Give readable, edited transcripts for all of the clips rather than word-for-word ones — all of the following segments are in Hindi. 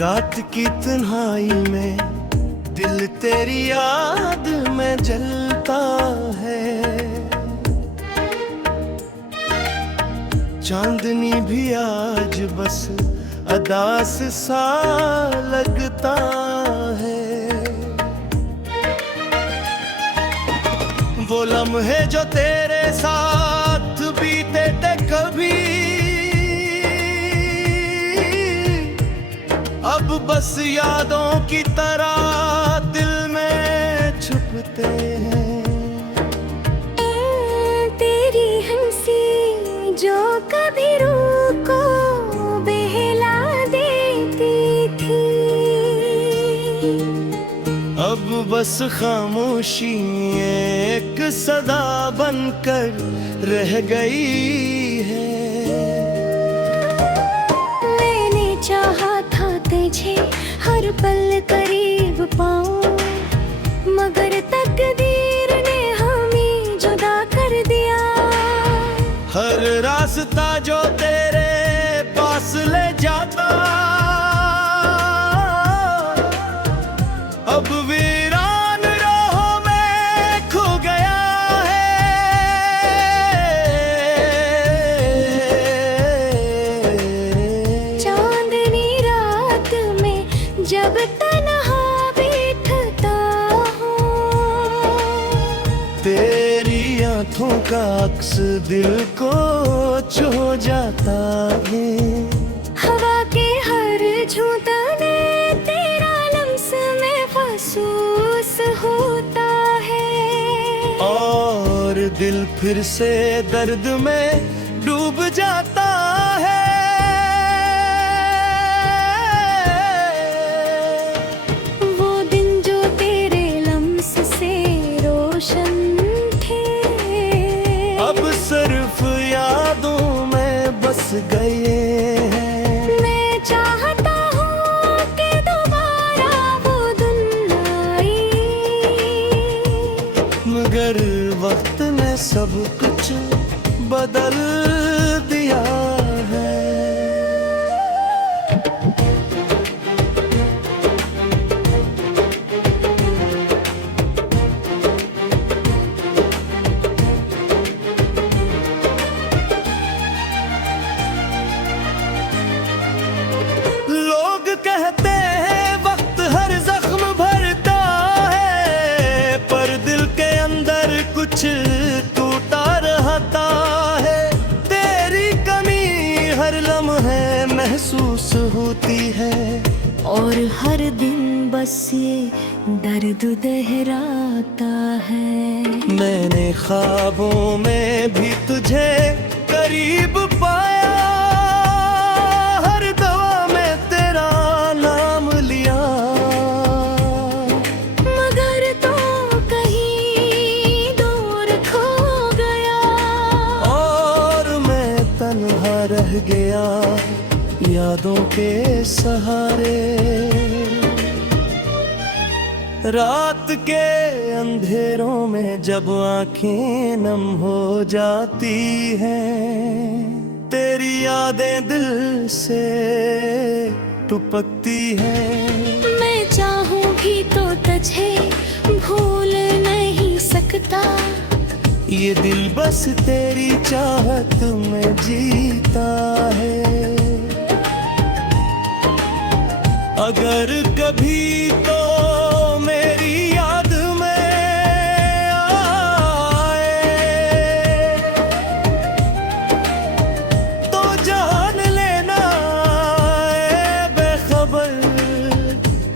रात की तन्हाई में दिल तेरी याद में जलता है। चांदनी भी आज बस अदास सा लगता है। वो लम्हे जो तेरे साथ बीते थे कभी, अब बस यादों की तरह दिल में छुपते हैं। तेरी हंसी जो कभी रूह को बहला देती थी, अब बस खामोशी एक सदा बनकर रह गई है। मैंने चाहा था तुझे हर पल करीब पाऊं, मगर तकदीर ने हमें जुदा कर दिया। हर रास्ता जो तेरे पास ले जाता अब वीरान राहों में खो गया है। चांदनी रात में जब तन्हा बैठता हूँ, तेरी आंखों का अक्स दिल को छू जाता है। हवा के हर झूठने तेरा लम्स में महसूस होता है, और दिल फिर से दर्द में डूब जाता है। वो दिन जो तेरे लम्स से रोशन थे, अब सिर्फ यादों में बस गए हैं। मैं चाहता हूँ कि दोबारा वो दिन आए, मगर वक्त ने सब कुछ बदल दिया है। लोग कहते हैं वक्त हर जख्म भरता है, पर दिल के अंदर कुछ टूटा रहता है। तेरी कमी हर लम्हे महसूस होती है, और हर दिन बस ये दर्द दोहराता है। मैंने ख्वाबों में भी तुझे करीब पाया, हर दवा में तेरा नाम लिया, मगर तो कहीं दूर खो गया। और मैं तन्हा रह गया यादों के सहारे। रात के अंधेरों में जब आंखें नम हो जाती हैं, तेरी यादें दिल से टुपकती हैं। मैं चाहूँ भी तो तुझे भूल नहीं सकता, ये दिल बस तेरी चाहत में जीता है। अगर कभी तो मेरी याद में आए, तो जान लेना ए बेखबर,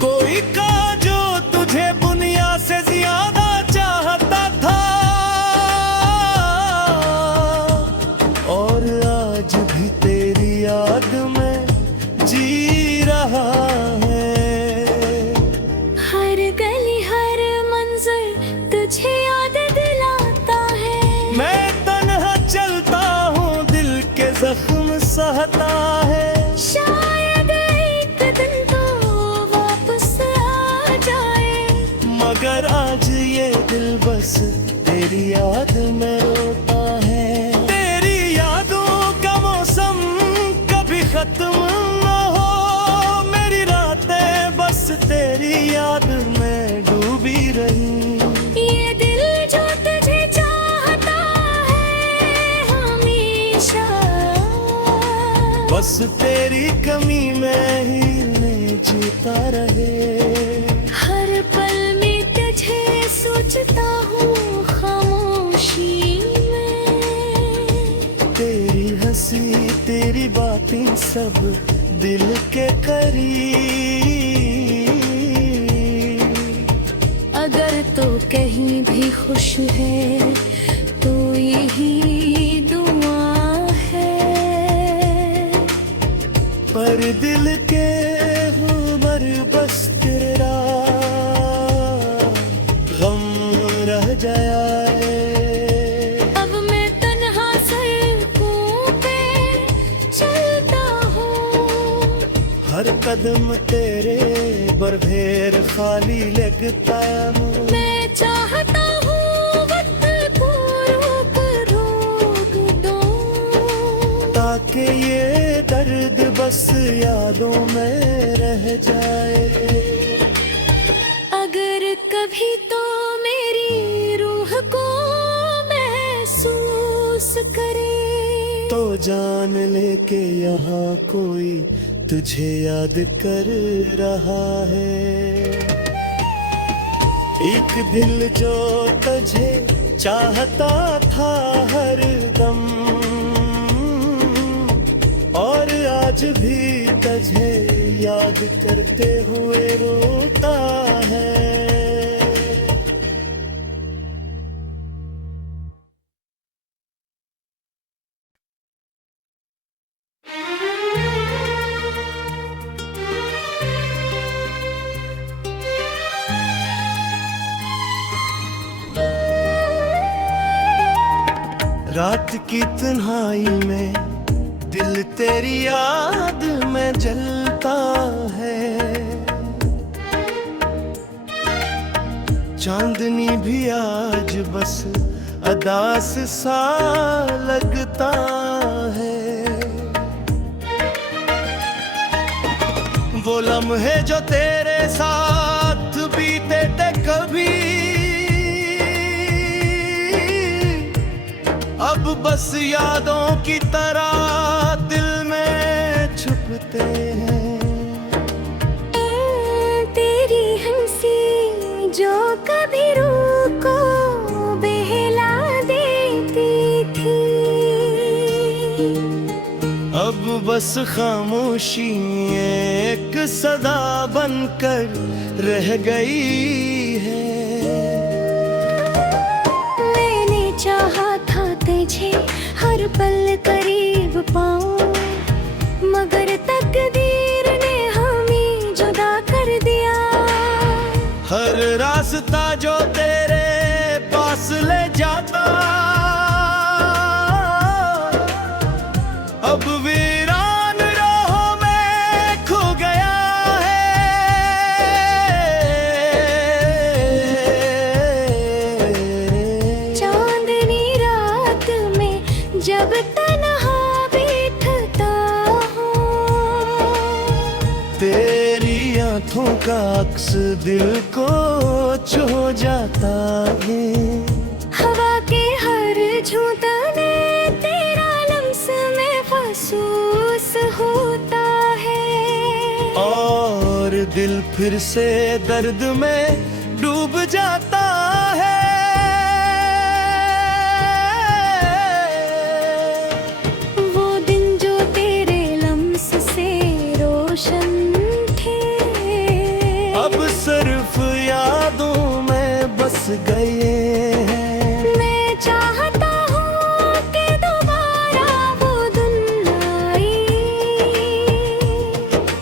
कोई का जो तुझे दुनिया से ज्यादा चाहता था। और आज भी तेरी याद में जी रहा है। हर गली हर मंजर तुझे याद दिलाता है। मैं तन्हा चलता हूँ दिल के जख्म सहता है। शायद एक दिन तो वापस आ जाए, मगर आज ये दिल बस तेरी याद में रोता है। तेरी यादों का मौसम कभी खत्म न हो, मेरी रात तेरी याद में डूबी रही। ये दिल जो तुझे चाहता है हमेशा, बस तेरी कमी में ही मैं जीता रहे। हर पल में तुझे सोचता हूँ खामोशी में। तेरी हंसी तेरी बातें सब दिल के करीब। अगर तो कहीं भी खुश है तो यही दुआ है। पर दिल के हुनर बस तेरा गम रह जाए। अब मैं तन्हा सड़कों पे चलता हूँ, हर कदम तेरे बरभेर खाली लगता है। मैं चाहता हूँ वक्त को रोक दो, ताकि ये दर्द बस यादों में रह जाए। अगर कभी तो मेरी रूह को महसूस करे, तो जान ले के यहाँ कोई तुझे याद कर रहा है। एक दिल जो तुझे चाहता था हर दम, और आज भी तुझे याद करते हुए रोता है। रात की तन्हाई में दिल तेरी याद में जलता है। चांदनी भी आज बस अदास सा लगता है। वो लम्हे जो तेरे साथ बीते थे कभी, अब बस यादों की तरह दिल में छुपते हैं। तेरी हंसी जो कभी रूह को बहला देती थी, अब बस खामोशी एक सदा बनकर रह गई है। मैंने चाहा था तुझे हर पल करीब पाऊं, मगर तकदीर ने हमें जुदा कर दिया। हर रास्ता जो तेरे पास ले जाता, अब वीरान राहों में खो गया है। चांदनी रात में जब तन्हा बैठता हूँ, तेरी आंखों का अक्स दिल को छू जाता है। हवा के हर झूठने तेरा लम्स में महसूस होता है, और दिल फिर से दर्द में डूब जाता है। वो दिन जो तेरे लम्स से रोशन थे, अब सिर्फ यादों में बस गए हैं। मैं चाहता हूँ कि दोबारा वो दिन आए,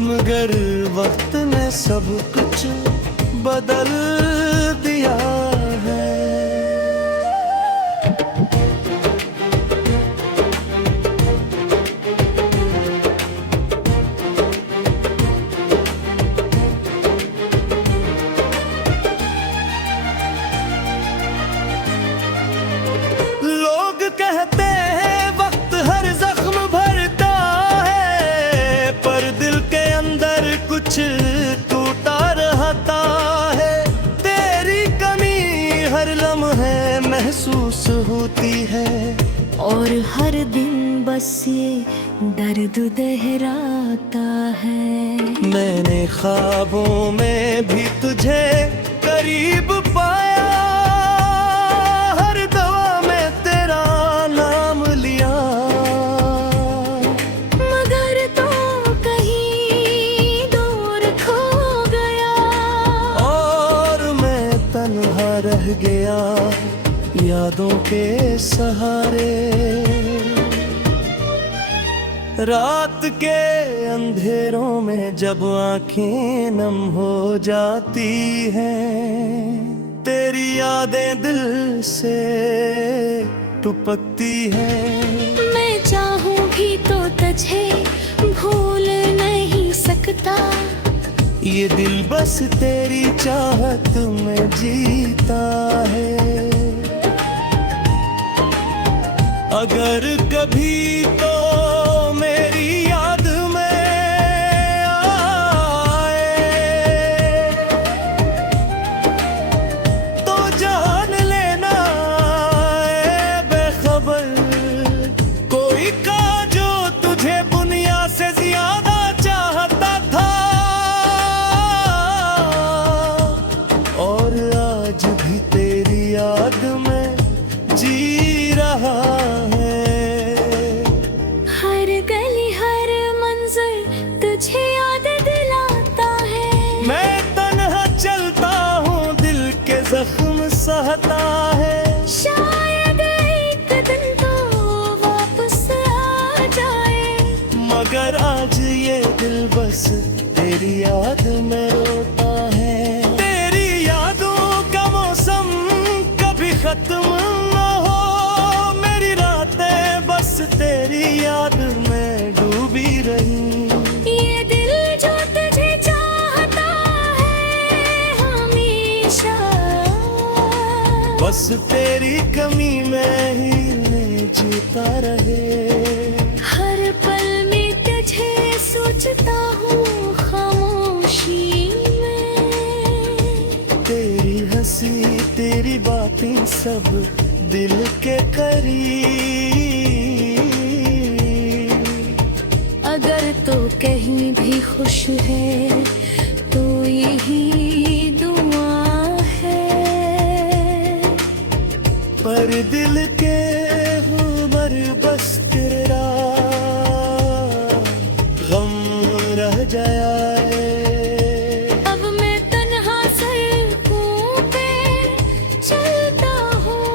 मगर वक्त ने सब कुछ बदल दिया है। लोग कहते हैं वक्त हर जख्म भरता है, पर दिल के अंदर कुछ टूटा रहता बस ये दर्द दोहराता है। मैंने ख्वाबों में भी तुझे करीब पाया, हर दवा में तेरा नाम लिया, मगर तो कहीं दूर खो गया और मैं तन्हा रह गया यादों के सहारे। रात के अंधेरों में जब आंखें नम हो जाती हैं, तेरी यादें दिल से टुपकती हैं। मैं चाहूं भी तो तुझे भूल नहीं सकता, ये दिल बस तेरी चाहत में जीता है। अगर कभी तो मेरी याद में आए तो जान लेना है बेखबर, कोई का जो तुझे दुनिया से ज्यादा चाहता था, और आज भी तेरी याद में जी रहा है। हर गली हर मंजर तुझे याद दिलाता है। मैं तन्हा चलता हूँ, दिल के जख्म सहता है। शायद एक दिन तो वापस आ जाए, मगर आज ये दिल बस तेरी याद में रोता है। तेरी यादों का मौसम कभी खत्म न हो, मेरी रातें बस तेरी याद में डूबी रही। ये दिल जो तुझे चाहता है हमेशा, बस तेरी कमी में ही जीता रहे। हर पल में तुझे सोचता हूँ खामोशी में। तेरी हंसी तेरी बातें सब दिल के करीब, अगर तो कहीं भी खुश है तो यही दुआ है। पर दिल के हुनर बस तेरा गम रह जाए। अब मैं तन्हा सड़कों पे चलता हूँ,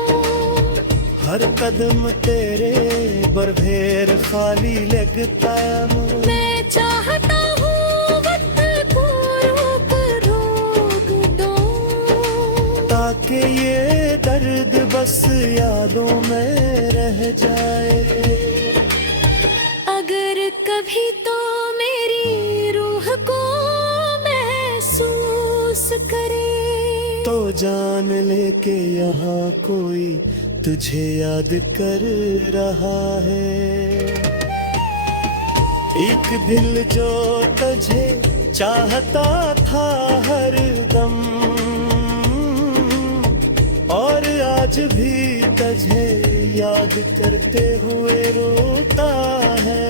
हर कदम तेरे बरभेर खाली लगता है। मैं चाहता हूँ वक्त को रोक दो, ताकि ये दर्द बस यादों में रह जाए। अगर कभी तो मेरी रूह को महसूस करे, तो जान ले के यहाँ कोई तुझे याद कर रहा है। एक दिल जो तुझे चाहता था हर दम, और आज भी तुझे याद करते हुए रोता है।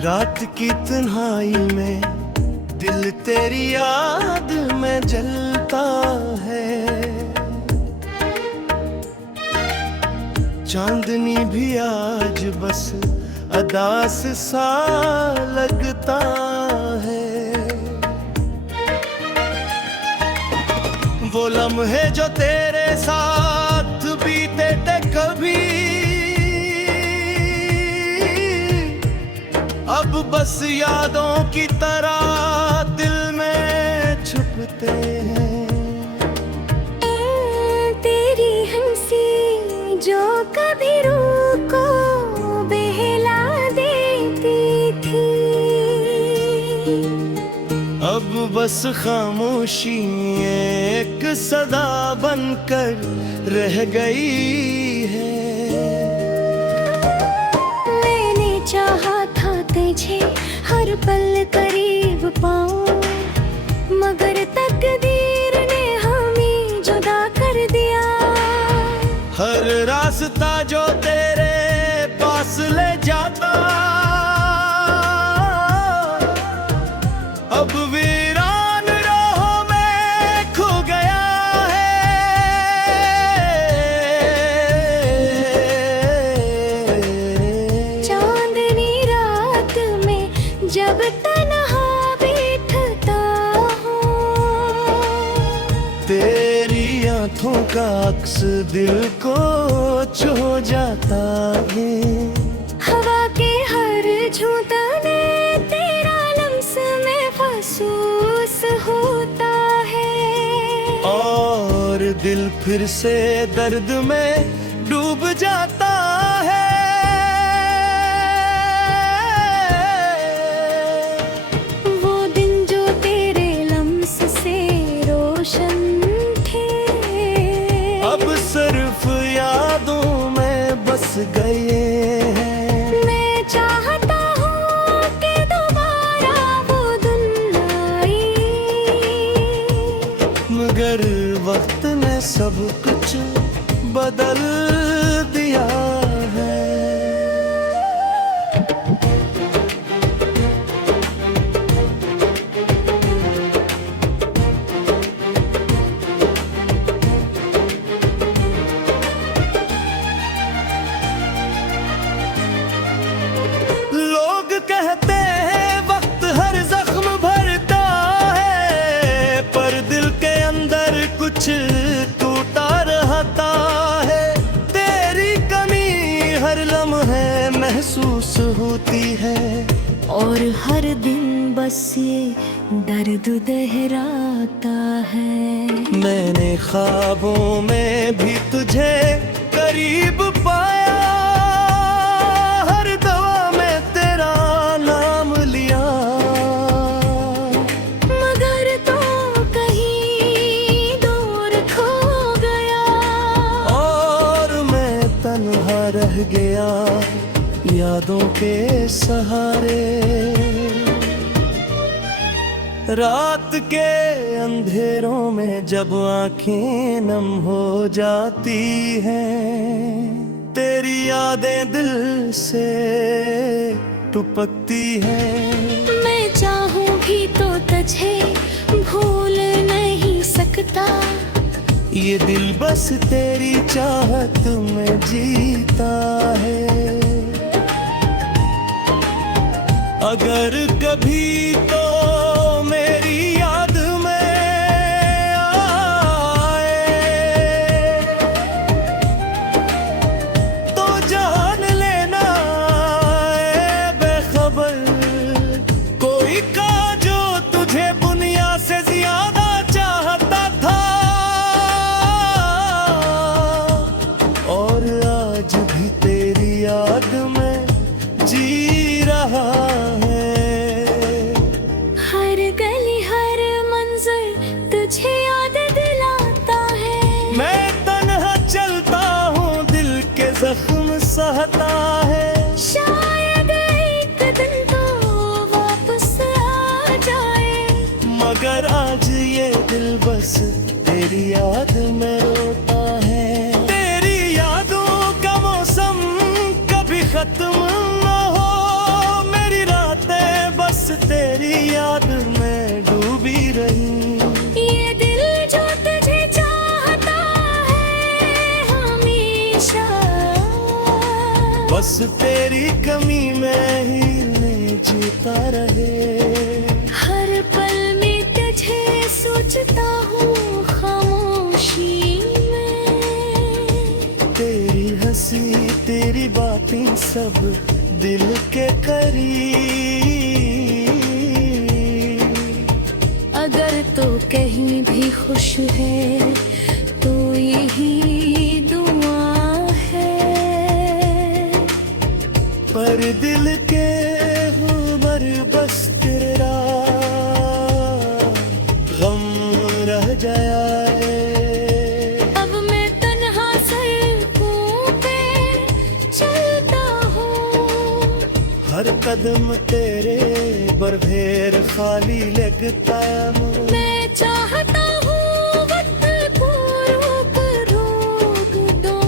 रात की तन्हाई में दिल तेरी याद में जलता है। चांदनी भी आज बस अदास सा लगता है। वो लम्हे जो तेरे साथ बीते थे कभी, अब बस यादों की तरह दिल में छुपते हैं। तेरी हंसी जो कभी रूह को बहला देती थी, अब बस खामोशी एक सदा बनकर रह गई है। मैंने चाहा था तुझे हर पल करीब पाऊं, मगर तकदीर ने हमें जुदा कर दिया। हर रास्ता जो तेरे पास ले जाता अब वीरान राहों में खो गया है। चांदनी रात में जब तन्हा बैठता हूँ, तेरी आंखों का अक्स दिल को छू जाता है। हवा के हर झूठने तेरा लम्स में महसूस होता है, और दिल फिर से दर्द में डूब जाता है। वो दिन जो तेरे लम्स से रोशन थे, अब सिर्फ यादों में बस गए हैं। मैं चाहता हूँ कि दोबारा वो दिन आए, मगर वक्त ने सब कुछ बदल दिया है। लोग कहते हैं वक्त हर जख्म भरता है, पर दिल के अंदर कुछ टूटा रहता है। तेरी कमी हर लम्हे महसूस होती है, और हर दिन बस ये दर्द दोहराता है। मैंने ख्वाबों में भी तुझे करीब पाया, हर दवा में तेरा नाम लिया, मगर तो कहीं दूर खो गया। और मैं तन्हा रह गया यादों के सहारे। रात के अंधेरों में जब आंखें नम हो जाती हैं, तेरी यादें दिल से टुपकती हैं। मैं चाहूँ भी तो तुझे भूल नहीं सकता, ये दिल बस तेरी चाहत में जीता है। अगर कभी तो मेरी याद में आए, तो जान लेना ए बेखबर, कोई का जो तुझे दुनिया से ज्यादा चाहता था। और आज भी तेरी याद में जी रहा है। हर गली हर मंजर तुझे याद दिलाता है। मैं तन्हा चलता हूँ, दिल के जख्म सहता है। शायद एक दिन तो वापस आ जाए, मगर आज ये दिल बस तेरी याद में रोता है। तेरी यादों का मौसम कभी खत्म न हो, मेरी रातें बस तेरी याद में डूबी रही। ये दिल जो तुझे चाहता है हमेशा, बस तेरी कमी में ही जीता रहे। हर पल में तुझे सोचता हूँ खामोशी में। तेरी हंसी तेरी बातें सब दिल के करीब। अगर तो कहीं भी खुश है तो यही दुआ है, पर दिल के हुबर बस तेरा गम रह जाए। बरभेर खाली लगता मुझे। मैं चाहता हूँ वक्त को रोक दो,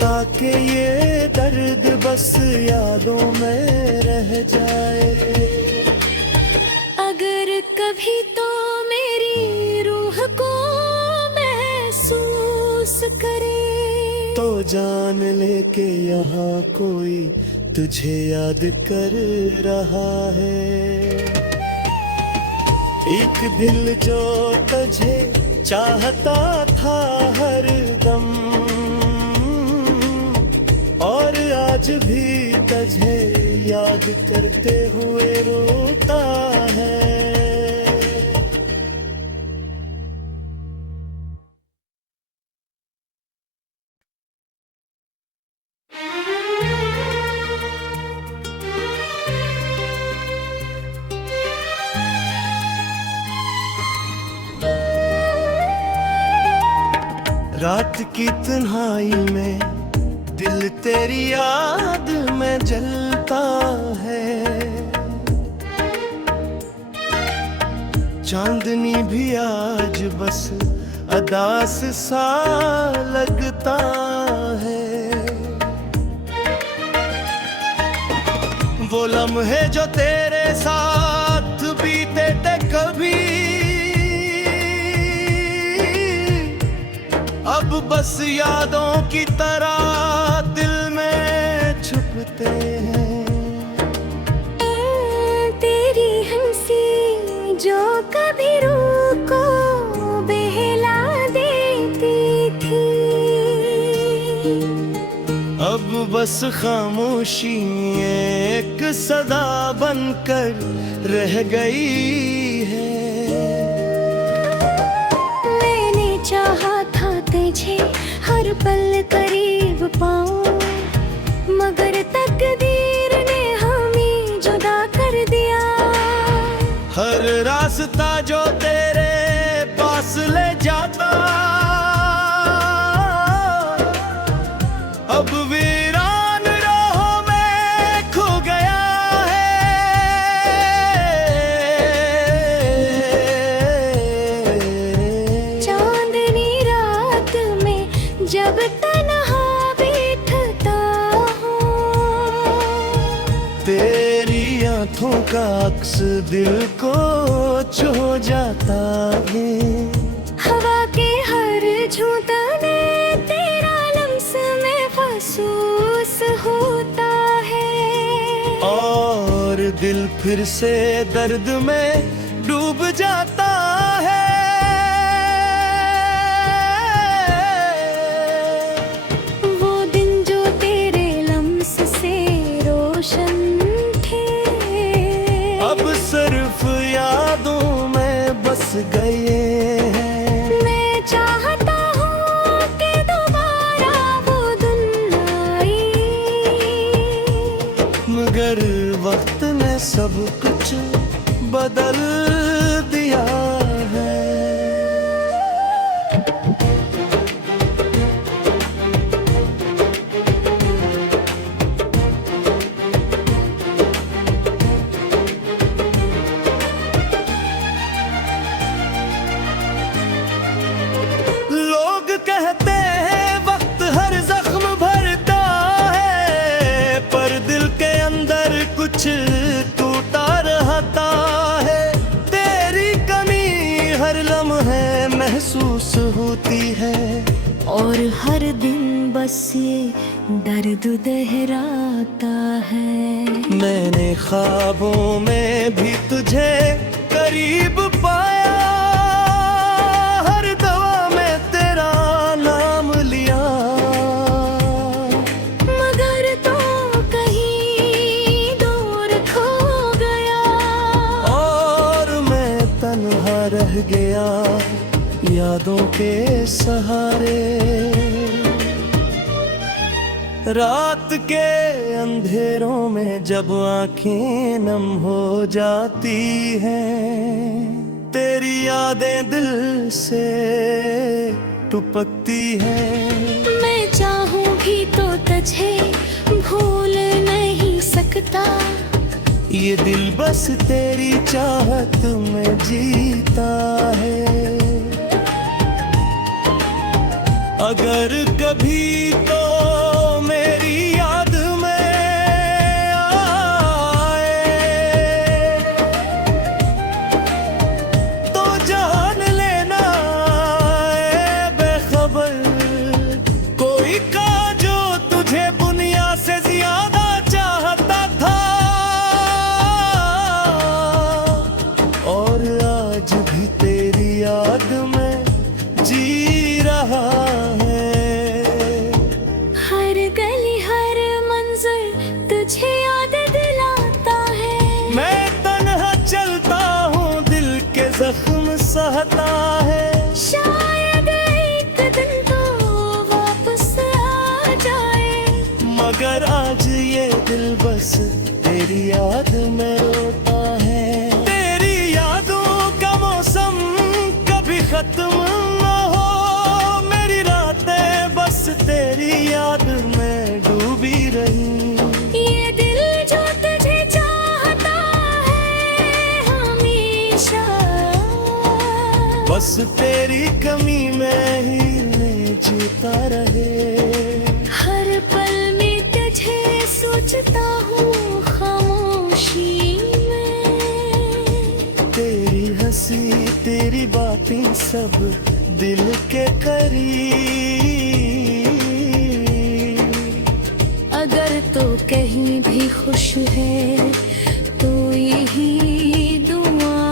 ताकि ये दर्द बस यादों में रह जाए। अगर कभी तो मेरी रूह को महसूस करे, तो जान ले के यहाँ कोई तुझे याद कर रहा है। एक दिल जो तुझे चाहता था हर दम, और आज भी तुझे याद करते हुए रोता है। रात की तन्हाई में दिल तेरी याद में जलता है। चांदनी भी आज बस अदास सा लगता है। वो लम्हे जो तेरे साथ बीते थे कभी, अब बस यादों की तरह दिल में छुपते हैं। तेरी हंसी जो कभी रूह को बहला देती थी, अब बस खामोशी एक सदा बनकर रह गई है। मैंने चाहा तुझे हर पल करीब पाऊं, मगर तकदीर ने हमें जुदा कर दिया। हर रास्ता जो तेरे पास ले जाता, अब वीरान राहों में खो गया जब तन्हा बैठता हूँ, तेरी आँखों का अक्स दिल को छू जाता है। हवा के हर झूठने तेरा लम्स में महसूस होता है, और दिल फिर से दर्द में डूब जाता है। सिर्फ यादों में बस गए हैं। मैं चाहता हूँ कि दोबारा वो दिन आए, मगर वक्त ने सब कुछ बदल दिया है। कहते हैं वक्त हर जख्म भरता है, पर दिल के अंदर कुछ टूटा रहता है। तेरी कमी हर लम्हे महसूस होती है, और हर दिन बस ये दर्द दोहराता है। मैंने ख्वाबों में भी तुझे करीब पाया, रह गया यादों के सहारे। रात के अंधेरों में जब आंखें नम हो जाती हैं, तेरी यादें दिल से टुपकती हैं। मैं चाहूं भी तो तुझे भूल नहीं सकता, ये दिल बस तेरी चाहत में जीता है। अगर कभी तो मेरी याद में आए तो जान लेना है बेखबर कोई का जो तुझे दुनिया से ज्यादा चाहता था। और आज भी तेरी याद में जी रहा जख्म सहता है। शायद एक दिन तो वापस आ जाए, मगर आज ये दिल बस तेरी याद में रोता है। तेरी यादों का मौसम कभी खत्म न हो, मेरी रातें बस तेरी याद में डूबी रही। ये दिल जो तुझे चाहता है हमेशा, बस तेरी कमी में ही जीता रहे। हर पल में तुझे सोचता हूँ खामोशी में। तेरी हंसी तेरी बातें सब दिल के करीब। अगर तो कहीं भी खुश है तो यही दुआ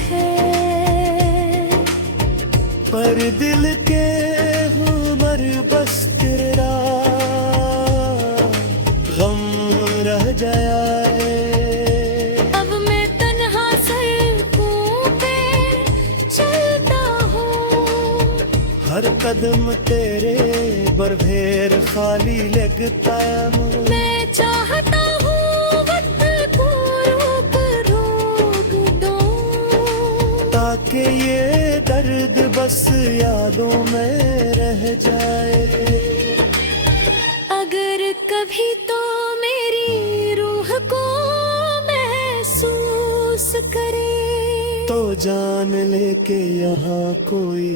है, पर दिल के हुबर बस तेरा गम रह जाए। अब मैं तन्हा सड़कों पे चलता हूँ, हर कदम तेरे बरभेर खाली लगता है। मैं चाहता हूँ वक्त को रोक दो, ताकि ये दर्द बस यादों में रह जाए। अगर कभी तो मेरी रूह को महसूस करे, तो जान ले के यहाँ कोई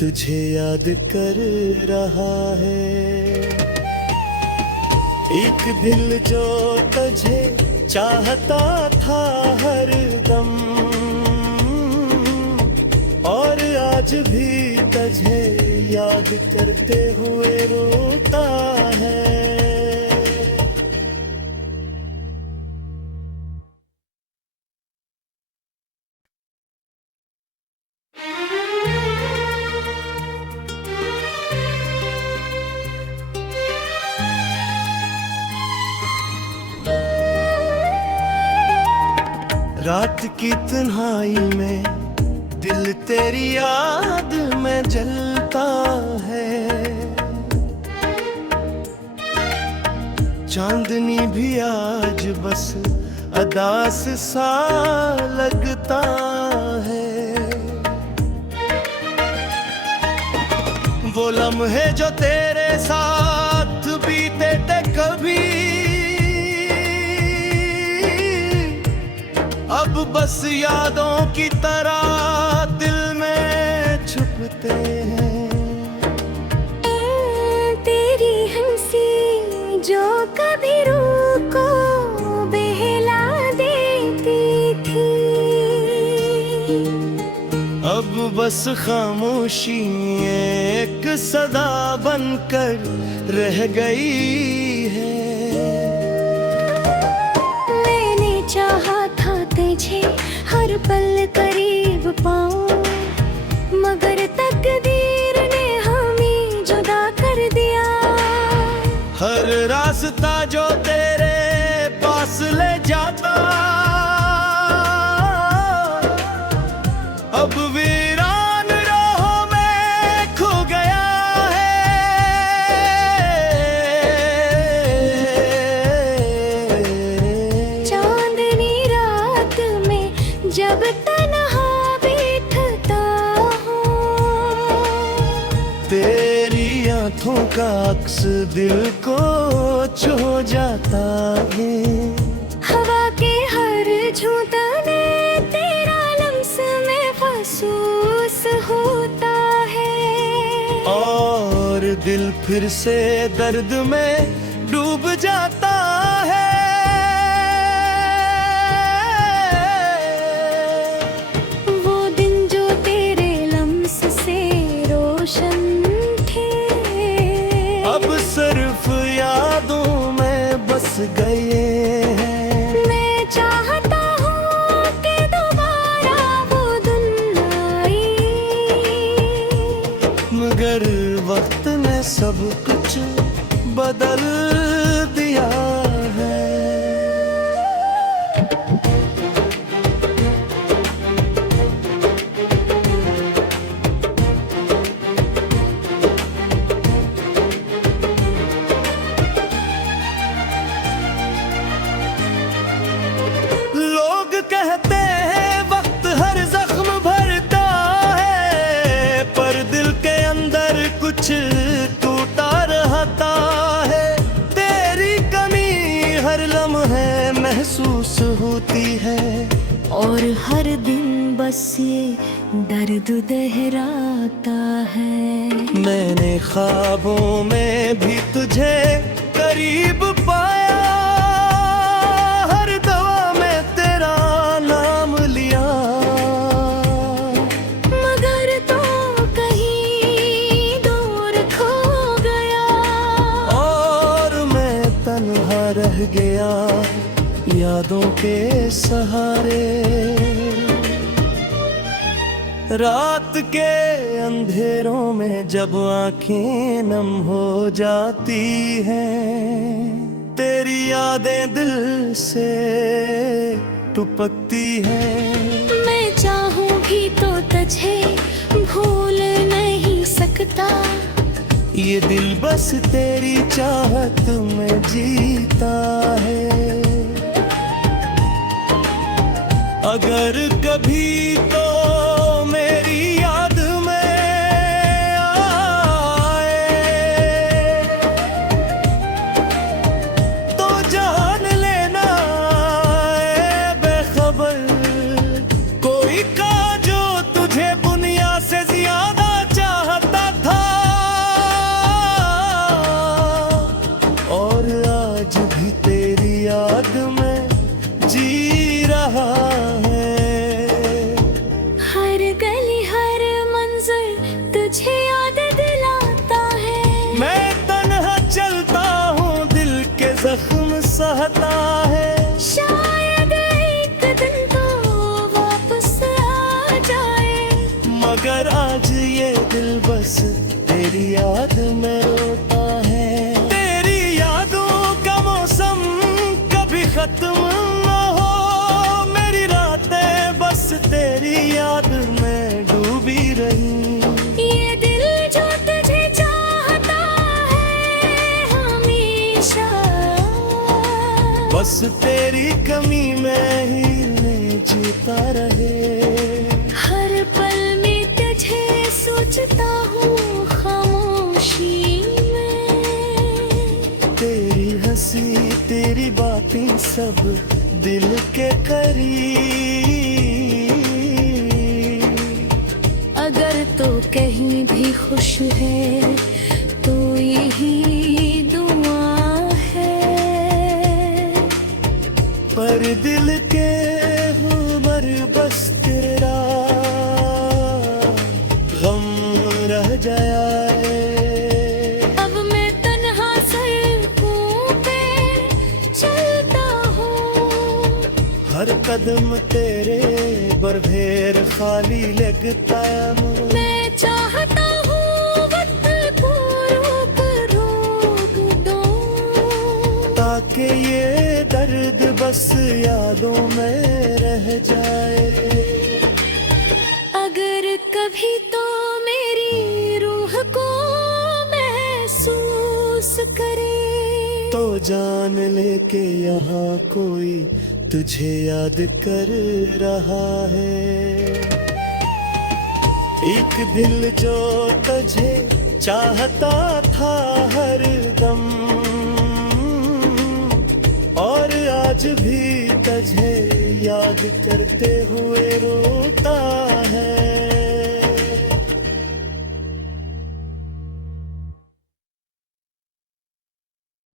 तुझे याद कर रहा है। एक दिल जो तुझे चाहता था हर दम, और आज भी तुझे याद करते हुए रोता है। रात की तन्हाई में दिल तेरी याद में जलता है। चांदनी भी आज बस अदास सा लगता है। वो लम्हे जो तेरे साथ बीते थे कभी, अब बस यादों की तरह दिल में छुपते हैं। तेरी हंसी जो कभी रूह को बहला देती थी, अब बस खामोशी एक सदा बनकर रह गई है। मैंने चाहा था तुझे हर पल करीब पाऊं, मगर तकदीर ने हमें जुदा कर दिया। हर रास्ता जो तेरे पास ले जाता अब वीरान राहों में खो गया है। चांदनी रात में जब तन्हा बैठता हूँ, तेरी आंखों का अक्स दिल को छू जाता है। हवा के हर दिल फिर से दर्द में डूब जाता है। वो दिन जो तेरे लम्स से रोशन थे, अब सिर्फ यादों में बस गए हैं। मैं चाहता हूँ कि दोबारा वो दिन आए, मगर वक्त ने सब कुछ बदल दिया है। लोग कहते हैं वक्त हर जख्म भरता है, पर दिल के अंदर कुछ टूटा रहता है। तेरी कमी हर लम्हे महसूस होती है, और हर दिन बस ये दर्द दोहराता है। मैंने ख्वाबों में भी तुझे करीब पाया, हर दवा में तेरा नाम लिया, मगर तो कहीं दूर खो गया, और मैं तन्हा रह गया यादों के सहारे। रात के अंधेरों में जब आंखें नम हो जाती हैं, तेरी यादें दिल से टुपकती हैं। मैं चाहूँ भी तो तुझे भूल नहीं सकता, ये दिल बस तेरी चाहत में जीता है। अगर कभी तो मेरी याद में आए, तो जान लेना ए बेखबर, कोई का जो तुझे दुनिया से ज्यादा चाहता था, और आज भी तेरी याद में जी रहा है। हर गली हर मंजर तुझे याद दिलाता है। मैं तन्हा चलता हूँ, दिल के जख्म सहता है। शायद एक दिन तो वापस आ जाए, मगर आज ये दिल बस तेरी याद में रोता है। तेरी यादों का मौसम कभी खत्म न हो, मेरी रातें बस तेरी याद में डूबी रही। ये दिल जो तुझे चाहता है हमेशा, बस तेरी कमी में ही जीता रहे। हर पल में तुझे सोचता हूँ खामोशी में। तेरी हंसी तेरी बातें सब दिल के करीब, अगर तो कहीं भी खुश है तो यही दुआ है, पर दिल के हुमर बस तेरा गम रह जाए। अब मैं तन्हा सड़कों पे चलता हूँ, हर कदम तेरे बरभेर खाली लगता है। मैं चाहता हूँ वक्त को रोक दो, ताकि ये दर्द बस यादों में रह जाए। अगर कभी तो मेरी रूह को महसूस करे, तो जान ले के यहाँ कोई तुझे याद कर रहा है। एक दिल जो तुझे चाहता था हर दम, और आज भी तुझे याद करते हुए रोता है।